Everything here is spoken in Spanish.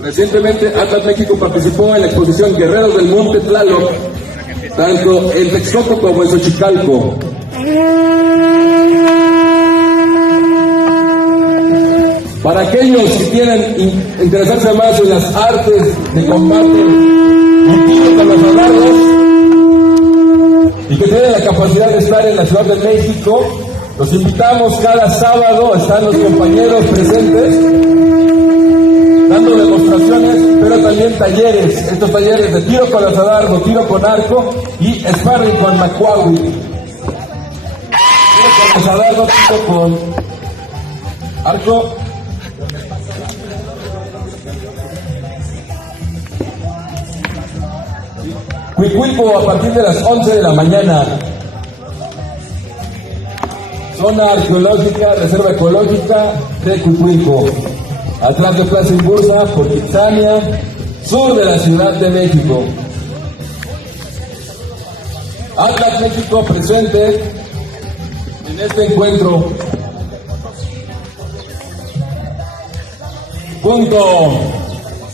Recientemente Atlas México participó en la exposición Guerreros del Monte Tlaloc, tanto en Texcoco como en Xochicalco. Para aquellos que quieren interesarse más en las artes de combate y tiro con los dardos y que tienen la capacidad de estar en la Ciudad de México, los invitamos cada sábado, están los compañeros presentes dando demostraciones, pero también talleres, estos talleres de tiro con lanzadardo, tiro con arco y sparring con macuahui. Tiro con lanzadardo, tiro con arco. Cuicuilco a partir de las 11 de la mañana. Zona arqueológica, reserva ecológica de Cuicuilco. Atrás de Plaza Imbursa, por Kitsania, sur de la Ciudad de México. Atlas México presente en este encuentro. Punto.